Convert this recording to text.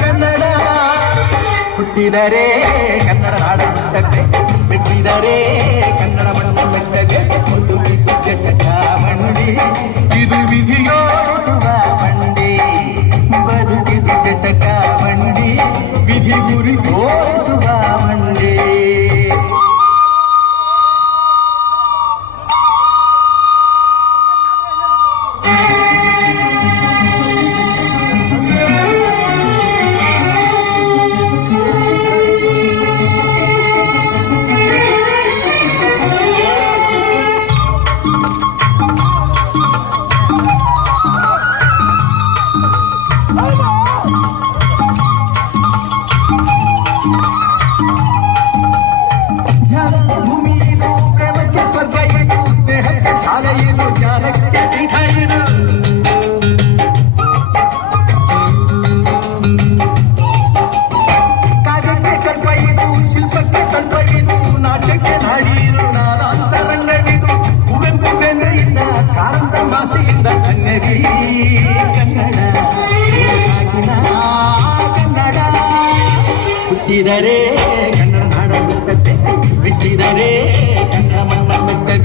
ಕನ್ನಡ. ಹುಟ್ಟಿದರೆ ಕನ್ನಡ ನಾಡ ಮುಟ್ಟಕ್ಕೆ, ಬಿಟ್ಟಿದರೆ ಕನ್ನಡ ಮಣ್ಣ ಮೆಟ್ಟಗೆ. ಒಂದು ಜಟಕ ಮಂಡಿ, ಇದು ವಿಧಿಯೋಡಿಸುವ ಮಂಡಿ. ಬದುಕಿದು ಜಟಕ ಮಂಡಿ, ವಿಧಿ ಗುರಿ ತೋರಿಸುವ ಮಂಡಿ. ಭೂಮಿ ಇದು, ಪ್ರೇಮಕ್ಕೆ ಸ್ವರ್ಗ ಇದು, ಸ್ನೇಹಕ್ಕೆ ಶಾಲೆ ಇದು, ಜ್ಞಾನಕ್ಕೆ ಪೀಠ ಇದು. ಕಾವ್ಯಕ್ಕೆ ಕಲ್ಪ ಇದು, ಶಿಲ್ಪಕ್ಕೆ ಕಲ್ಪ ಇದು, ನಾಟ್ಯಕ್ಕೆ ನಾಡಿ ಇದು, ನಾನಾಂತರಂಗವಿದು. ಕುವೆಂಪು ಬೆನ್ನೆಯಿಂದ, ಕಾರಂತ ಮಾಸ್ತಿಯಿಂದ ಕನ್ನಡಿ ಕನ್ನಡ. ಕನ್ನಡ ಹುಟ್ಟಿದರೆ ಕನ್ನಡ ನಾಡ ಮುಟ್ಟತ್ತೆ, ಬಿಟ್ಟಿದರೆ ಕನ್ನಡ ಮಣ್ಣ ಮುಟ್ಟತ್ತೆ.